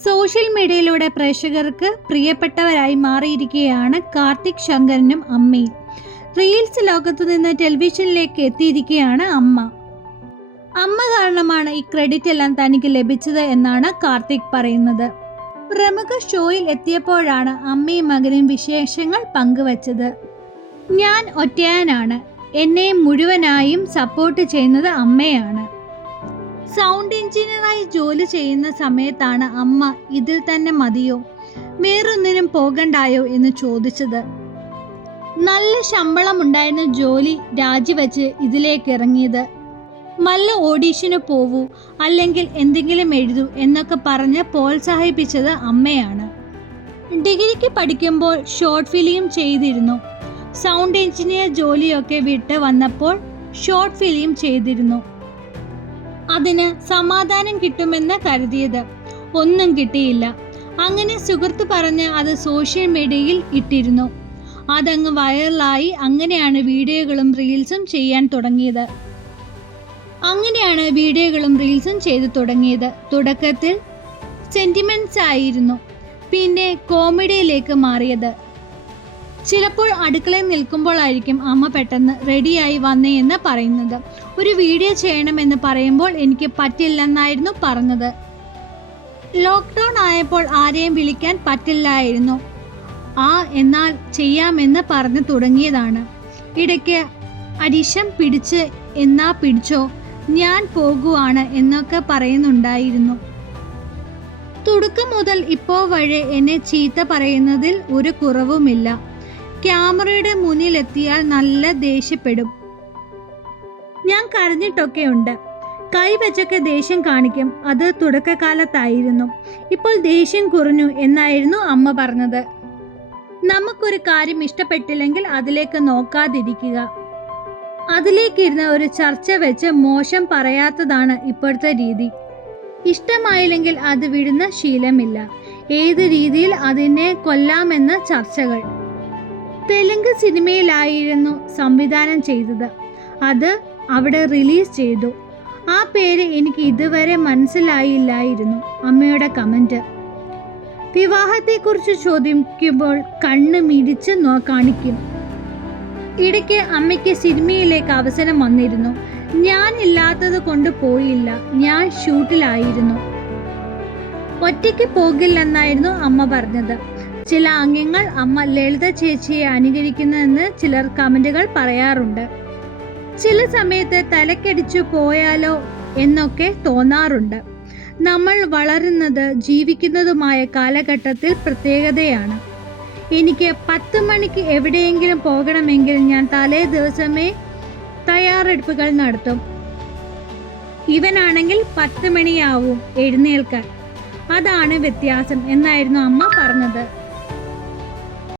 Social മീഡിയയിലൂടെ പ്രേക്ഷകർക്ക് പ്രിയപ്പെട്ടവരായി മാറിയിരിക്കുകയാണ് കാർത്തിക് ശങ്കരനും അമ്മയും. റീൽസ് ലോകത്തു നിന്ന് ടെലിവിഷനിലേക്ക് എത്തിയിരിക്കുകയാണ് അമ്മ. അമ്മ കാരണമാണ് ഈ ക്രെഡിറ്റ് എല്ലാം തനിക്ക് ലഭിച്ചത് എന്നാണ് കാർത്തിക് പറയുന്നത്. പ്രമുഖ ഷോയിൽ എത്തിയപ്പോഴാണ് അമ്മയും മകനും വിശേഷങ്ങൾ പങ്കുവച്ചത്. ഞാൻ ഒറ്റയാനാണ്, എന്നെ മുഴുവനായും സപ്പോർട്ട് ചെയ്യുന്നത് അമ്മയാണ്. സൗണ്ട് എഞ്ചിനീയറായി ജോലി ചെയ്യുന്ന സമയത്താണ് അമ്മ ഇതിൽ തന്നെ മതിയോ, വേറൊന്നിനും പോകണ്ടായോ എന്ന് ചോദിച്ചത്. നല്ല ശമ്പളം ഉണ്ടായിരുന്ന ജോലി രാജിവെച്ച് ഇതിലേക്ക് ഇറങ്ങിയത്. നല്ല ഓഡീഷന് പോവൂ, അല്ലെങ്കിൽ എന്തെങ്കിലും എഴുതൂ എന്നൊക്കെ പറഞ്ഞ് പ്രോത്സാഹിപ്പിച്ചത് അമ്മയാണ്. ഡിഗ്രിക്ക് പഠിക്കുമ്പോൾ ഷോർട്ട് ഫിലിം ചെയ്തിരുന്നു. സൗണ്ട് എഞ്ചിനീയർ ജോലിയൊക്കെ വിട്ട് വന്നപ്പോൾ ഷോർട്ട് ഫിലിം ചെയ്തിരുന്നു. അതിന് സമാധാനം കിട്ടുമെന്ന് കരുതിയത്, ഒന്നും കിട്ടിയില്ല. അങ്ങനെ സുഹൃത്ത് പറഞ്ഞ് അത് സോഷ്യൽ മീഡിയയിൽ ഇട്ടിരുന്നു. അതങ്ങ് വൈറലായി. അങ്ങനെയാണ് വീഡിയോകളും റീൽസും ചെയ്തു തുടങ്ങിയത്. തുടക്കത്തിൽ സെന്റിമെന്റ്സ് ആയിരുന്നു, പിന്നെ കോമഡിയിലേക്ക് മാറിയത്. ചിലപ്പോൾ അടുക്കളയിൽ നിൽക്കുമ്പോഴായിരിക്കും അമ്മ പെട്ടെന്ന് റെഡിയായി വന്നേ എന്ന് പറയുന്നത്. ഒരു വീഡിയോ ചെയ്യണമെന്ന് പറയുമ്പോൾ എനിക്ക് പറ്റില്ലെന്നായിരുന്നു പറഞ്ഞത്. ലോക്ക്ഡൗൺ ആയപ്പോൾ ആരെയും വിളിക്കാൻ പറ്റില്ലായിരുന്നു. എന്നാൽ ചെയ്യാമെന്ന് പറഞ്ഞു തുടങ്ങിയതാണ്. ഇടയ്ക്ക് അരിശം പിടിച്ച് എന്നാ പിടിച്ചോ, ഞാൻ പോകുവാണ് എന്നൊക്കെ പറയുന്നുണ്ടായിരുന്നു. തുടക്കം മുതൽ ഇപ്പോൾ വരെ എന്നെ ചീത്ത പറയുന്നതിൽ ഒരു കുറവുമില്ല. ക്യാമറയുടെ മുന്നിലെത്തിയാൽ നല്ല ദേഷ്യപ്പെടും. ഞാൻ കരഞ്ഞിട്ടൊക്കെ ഉണ്ട്. കൈവച്ചൊക്കെ ദേഷ്യം കാണിക്കും. അത് തുടക്കകാലത്തായിരുന്നു. ഇപ്പോൾ ദേഷ്യം കുറഞ്ഞു എന്നായിരുന്നു അമ്മ പറഞ്ഞത്. നമുക്കൊരു കാര്യം ഇഷ്ടപ്പെട്ടില്ലെങ്കിൽ അതിലേക്ക് നോക്കാതിരിക്കുക. അതിലേക്കിരുന്ന് ഒരു ചർച്ച വെച്ച് മോശം പറയാത്തതാണ് ഇപ്പോഴത്തെ രീതി. ഇഷ്ടമായില്ലെങ്കിൽ അത് വിടുന്ന ശീലമില്ല. ഏത് രീതിയിൽ അതിനെ കൊല്ലാമെന്ന ചർച്ചകൾ. തെലുങ്ക് സിനിമയിലായിരുന്നു സംവിധാനം ചെയ്തത്. അത് അവിടെ റിലീസ് ചെയ്തു. ആ പേര് എനിക്ക് ഇതുവരെ മനസ്സിലായില്ലായിരുന്നു. അമ്മയുടെ കമന്റ്. വിവാഹത്തെക്കുറിച്ച് ചോദിക്കുമ്പോൾ കണ്ണ് മിടിച്ച് കാണിക്കും. ഇടയ്ക്ക് അമ്മയ്ക്ക് സിനിമയിലേക്ക് അവസരം വന്നിരുന്നു. ഞാൻ ഇല്ലാത്തത് കൊണ്ട് പോയില്ല. ഞാൻ ഷൂട്ടിലായിരുന്നു. ഒറ്റയ്ക്ക് പോകില്ലെന്നായിരുന്നു അമ്മ പറഞ്ഞത്. ചില അംഗങ്ങൾ അമ്മ ലളിത ചേച്ചിയെ അനുകരിക്കുന്നതെന്ന് ചിലർ കമന്റുകൾ പറയാറുണ്ട്. ചില സമയത്ത് തലക്കടിച്ചു പോയാലോ എന്നൊക്കെ തോന്നാറുണ്ട്. നമ്മൾ വളരുന്നത് ജീവിക്കുന്നതുമായ കാലഘട്ടത്തിൽ പ്രത്യേകതയാണ്. എനിക്ക് 10 മണിക്ക് എവിടെയെങ്കിലും പോകണമെങ്കിൽ ഞാൻ തലേ ദിവസമേ തയ്യാറെടുപ്പുകൾ നടത്തും. ഇവനാണെങ്കിൽ 10 മണിയാവും എഴുന്നേൽക്കാൻ. അതാണ് വ്യത്യാസം എന്നായിരുന്നു അമ്മ പറഞ്ഞത്.